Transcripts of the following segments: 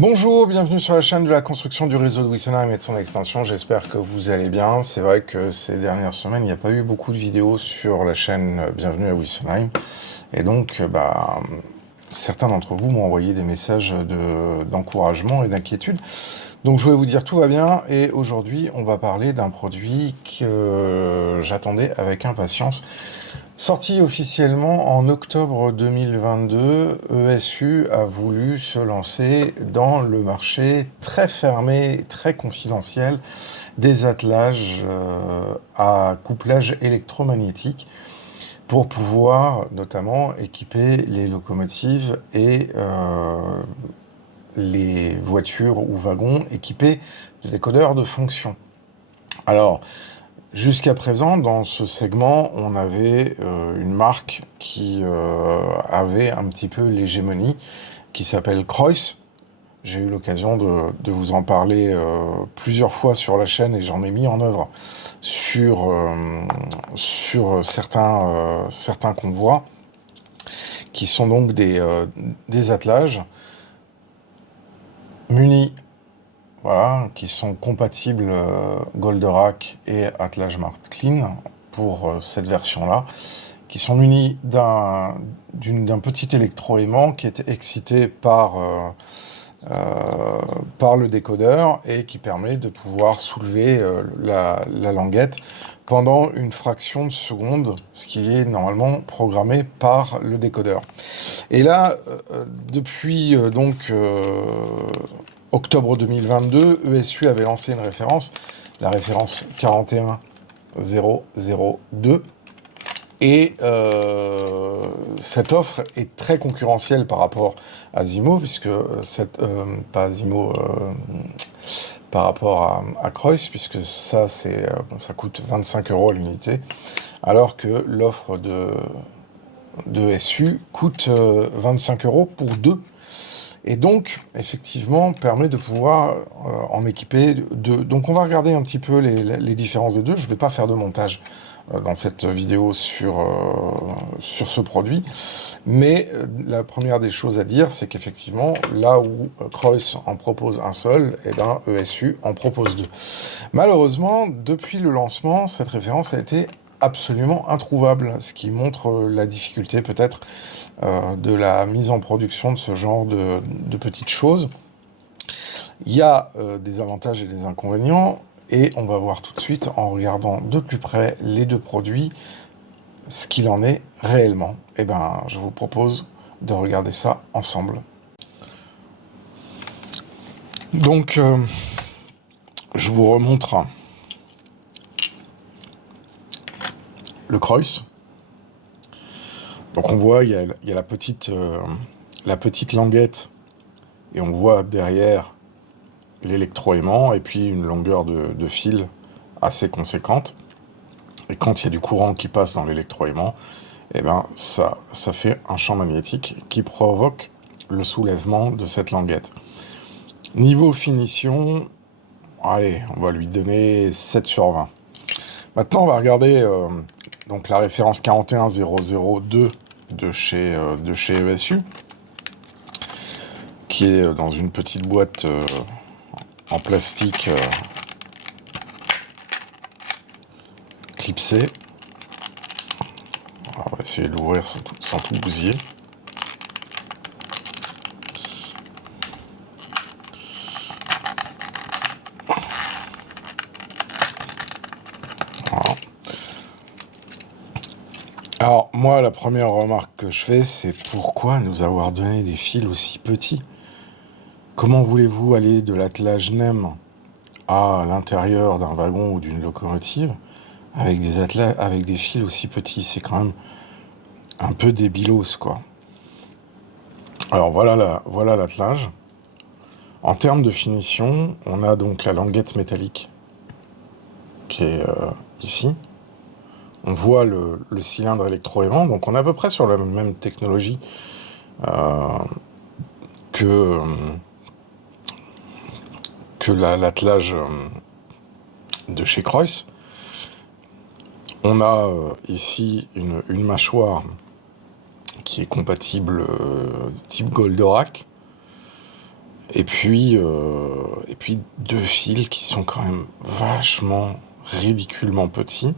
Bonjour, bienvenue sur la chaîne de la construction du réseau de Wessenheim et de son extension. J'espère que vous allez bien. C'est vrai que ces dernières semaines, il n'y a pas eu beaucoup de vidéos sur la chaîne Bienvenue à Wessenheim. Et donc, certains d'entre vous m'ont envoyé des messages d'encouragement et d'inquiétude. Donc, je voulais vous dire tout va bien. Et aujourd'hui, on va parler d'un produit que j'attendais avec impatience. Sorti officiellement en octobre 2022, ESU a voulu se lancer dans le marché très fermé, très confidentiel des attelages à couplage électromagnétique pour pouvoir notamment équiper les locomotives et les voitures ou wagons équipés de décodeurs de fonction. Alors, jusqu'à présent, dans ce segment, on avait une marque qui avait un petit peu l'hégémonie, qui s'appelle Kreuss. J'ai eu l'occasion de vous en parler plusieurs fois sur la chaîne et j'en ai mis en œuvre sur certains convois, qui sont donc des attelages munis, voilà, qui sont compatibles Goldorak et attelage Smart Clean pour cette version-là, qui sont munis d'un petit électroaimant qui est excité par le décodeur et qui permet de pouvoir soulever la languette pendant une fraction de seconde, ce qui est normalement programmé par le décodeur. Et là, depuis octobre 2022, ESU avait lancé une référence, la référence 41002, et cette offre est très concurrentielle par rapport à Zimo, puisque pas à Zimo, par rapport à Kreuss, puisque ça coûte 25 € l'unité, alors que l'offre de SU coûte 25 € pour deux. Et donc, effectivement, permet de pouvoir en équiper deux. Donc, on va regarder un petit peu les différences des deux. Je ne vais pas faire de montage dans cette vidéo sur ce produit. Mais la première des choses à dire, c'est qu'effectivement, là où Kreuss en propose un seul, eh ben, ESU en propose deux. Malheureusement, depuis le lancement, cette référence a été absolument introuvable, ce qui montre la difficulté peut-être de la mise en production de ce genre de petites choses. Il y a des avantages et des inconvénients, et on va voir tout de suite, en regardant de plus près les deux produits, ce qu'il en est réellement. Eh ben, je vous propose de regarder ça ensemble. Donc, je vous remontre le Kreuss. Donc on voit, il y a la petite languette, et on voit derrière l'électroaimant, et puis une longueur de fil assez conséquente. Et quand il y a du courant qui passe dans l'électroaimant, eh ben ça fait un champ magnétique qui provoque le soulèvement de cette languette. Niveau finition, allez, on va lui donner 7 sur 20. Maintenant, on va regarder donc la référence 41002 de chez ESU, qui est dans une petite boîte en plastique clipsé. On va essayer de l'ouvrir sans tout bousiller. Voilà. Alors, moi, la première remarque que je fais, c'est pourquoi nous avoir donné des fils aussi petits? Comment voulez-vous aller de l'attelage NEM à l'intérieur d'un wagon ou d'une locomotive avec des fils aussi petits? C'est quand même un peu débilos, quoi. Alors, voilà l'attelage. En termes de finition, on a donc la languette métallique qui est ici. On voit le cylindre électroaimant, donc on est à peu près sur la même technologie que l'attelage de chez Kreuss. On a ici une mâchoire qui est compatible type Goldorak, Et puis deux fils qui sont quand même vachement ridiculement petits.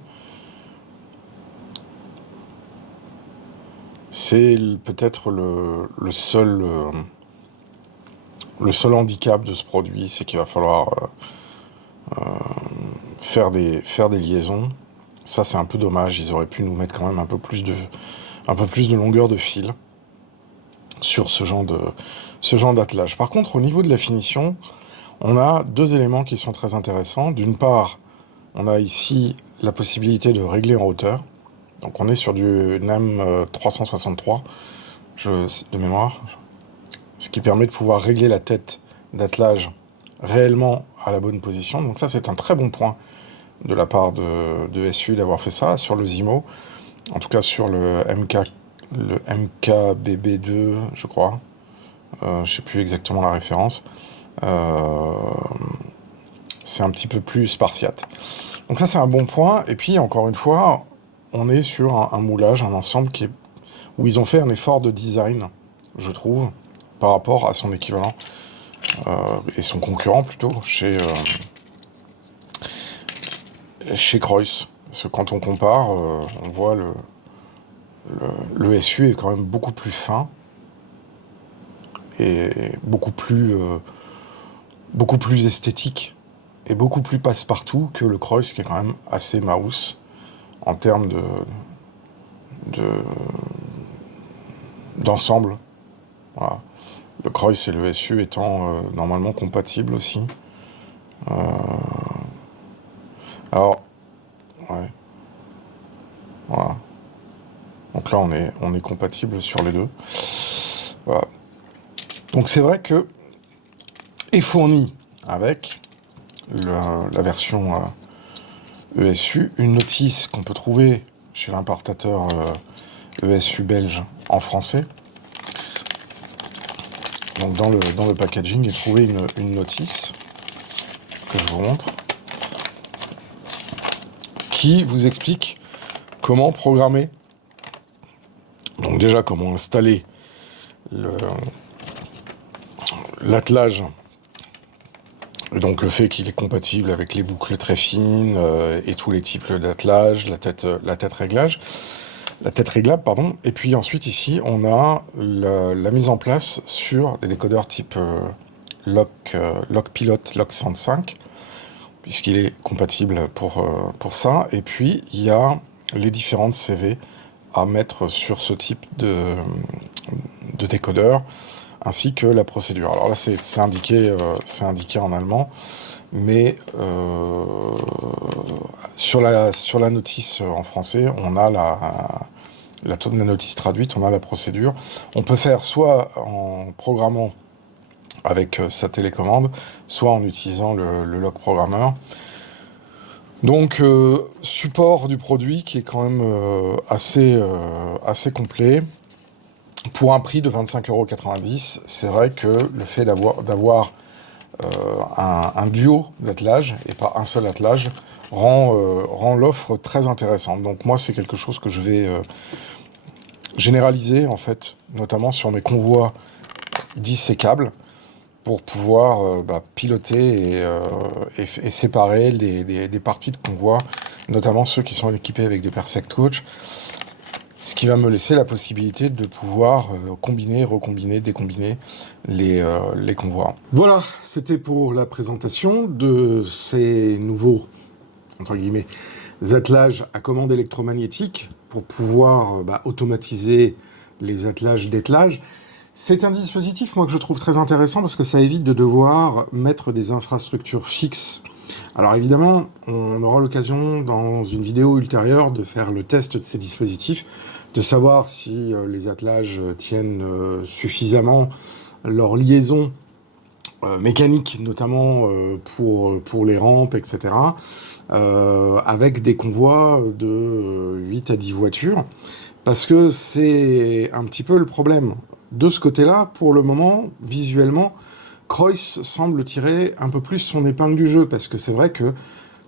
C'est peut-être le seul handicap de ce produit, c'est qu'il va falloir faire des liaisons. Ça, c'est un peu dommage. Ils auraient pu nous mettre quand même un peu plus de longueur de fil sur ce genre d'attelage. Par contre, au niveau de la finition, on a deux éléments qui sont très intéressants. D'une part, on a ici la possibilité de régler en hauteur. Donc on est sur du NAM 363 de mémoire, ce qui permet de pouvoir régler la tête d'attelage réellement à la bonne position. Donc ça, c'est un très bon point de la part de SU d'avoir fait ça sur le Zimo, en tout cas sur le MKBB2, je crois. Je sais plus exactement la référence. C'est un petit peu plus spartiate. Donc ça, c'est un bon point. Et puis, encore une fois, on est sur un moulage, un ensemble où ils ont fait un effort de design, je trouve, par rapport à son équivalent, et son concurrent plutôt, chez Kreuss. Parce que quand on compare, on voit le SU est quand même beaucoup plus fin, et beaucoup plus esthétique, et beaucoup plus passe-partout que le Kreuss, qui est quand même assez mouse en termes d'ensemble. Voilà. Le Kreuss et le SU étant normalement compatibles aussi. Alors, ouais. Voilà. Donc là, on est compatible sur les deux. Voilà. Donc c'est vrai que est fourni avec la version ESU, une notice qu'on peut trouver chez l'importateur ESU belge en français. Donc dans le packaging est trouvé une notice que je vous montre, qui vous explique comment programmer. Donc déjà comment installer l'attelage. Et donc le fait qu'il est compatible avec les boucles très fines et tous les types d'attelage, la tête réglable, pardon. Et puis ensuite ici on a la mise en place sur des décodeurs type Lockpilot Lock 105, puisqu'il est compatible pour ça. Et puis il y a les différentes CV à mettre sur ce type de décodeur, ainsi que la procédure. Alors là, c'est indiqué en allemand, mais sur la notice en français, on a la notice traduite, on a la procédure. On peut faire soit en programmant avec sa télécommande, soit en utilisant le log programmeur. Donc, support du produit qui est quand même assez complet. Pour un prix de 25,90 €, c'est vrai que le fait d'avoir un duo d'attelage et pas un seul attelage rend l'offre très intéressante. Donc moi, c'est quelque chose que je vais généraliser, en fait, notamment sur mes convois 10 et câbles, pour pouvoir piloter et séparer des parties de convoi, notamment ceux qui sont équipés avec des Perfect Coach, ce qui va me laisser la possibilité de pouvoir combiner, recombiner, décombiner les convois. Voilà, c'était pour la présentation de ces nouveaux, entre guillemets, attelages à commande électromagnétique pour pouvoir automatiser les attelages d'ételage. C'est un dispositif, moi, que je trouve très intéressant parce que ça évite de devoir mettre des infrastructures fixes. Alors évidemment, on aura l'occasion dans une vidéo ultérieure de faire le test de ces dispositifs, de savoir si les attelages tiennent suffisamment leur liaison mécanique, notamment pour les rampes, etc., avec des convois de 8 à 10 voitures, parce que c'est un petit peu le problème. De ce côté-là, pour le moment, visuellement, Kreuss semble tirer un peu plus son épingle du jeu, parce que c'est vrai que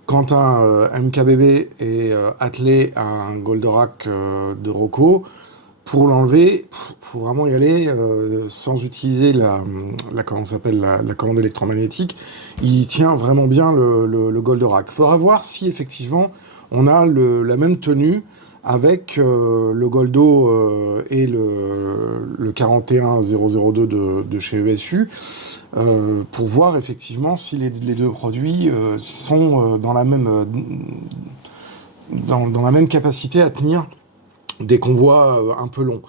quand un MKBB est attelé à un Goldorak de Rocco, Pour l'enlever, faut vraiment y aller sans utiliser comment ça s'appelle, la commande électromagnétique. Il tient vraiment bien le Goldorak. Il faudra voir si effectivement on a la même tenue avec le Goldo et le 41002 de chez ESU, pour voir effectivement si les deux produits sont dans la même capacité à tenir des convois un peu longs.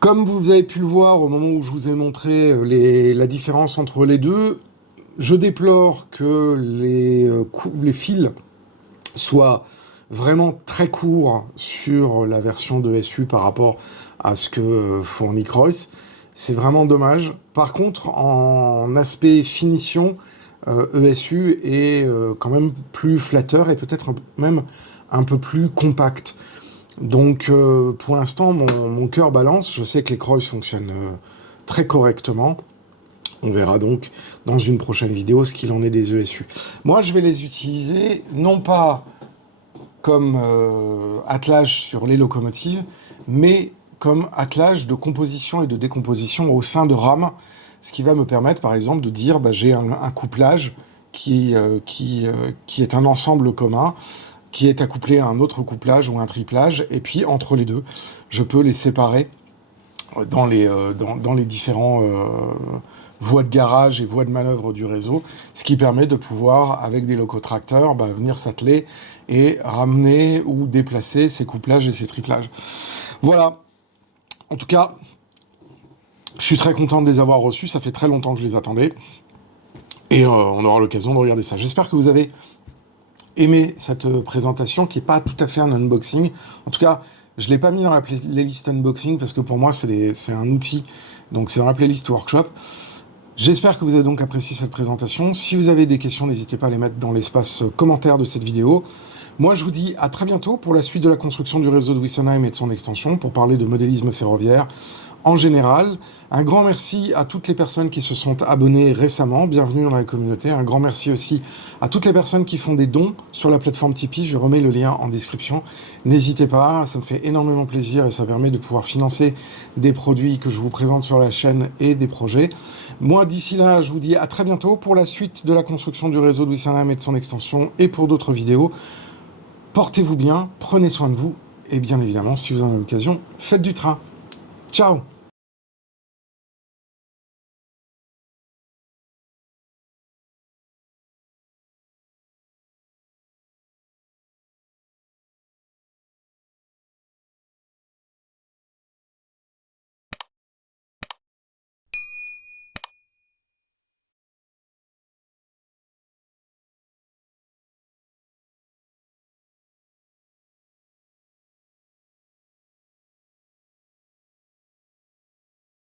Comme vous avez pu le voir au moment où je vous ai montré la différence entre les deux, je déplore que les fils soient vraiment très courts sur la version de SU par rapport à ce que fournit Croix. C'est vraiment dommage. Par contre, en aspect finition, ESU est quand même plus flatteur et peut-être même un peu plus compact. Donc pour l'instant, mon cœur balance. Je sais que les Croix fonctionnent très correctement. On verra donc dans une prochaine vidéo ce qu'il en est des ESU. Moi, je vais les utiliser non pas comme attelage sur les locomotives, mais comme attelage de composition et de décomposition au sein de rames, ce qui va me permettre, par exemple, de dire j'ai un couplage qui est un ensemble commun, qui est accouplé à un autre couplage ou un triplage, et puis entre les deux, je peux les séparer dans les différents voies de garage et voies de manœuvre du réseau, ce qui permet de pouvoir, avec des locotracteurs, venir s'atteler et ramener ou déplacer ces couplages et ces triplages. Voilà. En tout cas, je suis très content de les avoir reçus, ça fait très longtemps que je les attendais, et on aura l'occasion de regarder ça. J'espère que vous avez aimé cette présentation, qui n'est pas tout à fait un unboxing. En tout cas, je ne l'ai pas mis dans la playlist unboxing, parce que pour moi, c'est un outil, donc c'est dans la playlist workshop. J'espère que vous avez donc apprécié cette présentation. Si vous avez des questions, n'hésitez pas à les mettre dans l'espace commentaire de cette vidéo. Moi, je vous dis à très bientôt pour la suite de la construction du réseau de Wissonheim et de son extension, pour parler de modélisme ferroviaire en général. Un grand merci à toutes les personnes qui se sont abonnées récemment. Bienvenue dans la communauté. Un grand merci aussi à toutes les personnes qui font des dons sur la plateforme Tipeee. Je remets le lien en description. N'hésitez pas, ça me fait énormément plaisir et ça permet de pouvoir financer des produits que je vous présente sur la chaîne et des projets. Moi, d'ici là, je vous dis à très bientôt pour la suite de la construction du réseau de Wissonheim et de son extension et pour d'autres vidéos. Portez-vous bien, prenez soin de vous et bien évidemment, si vous en avez l'occasion, faites du train. Ciao!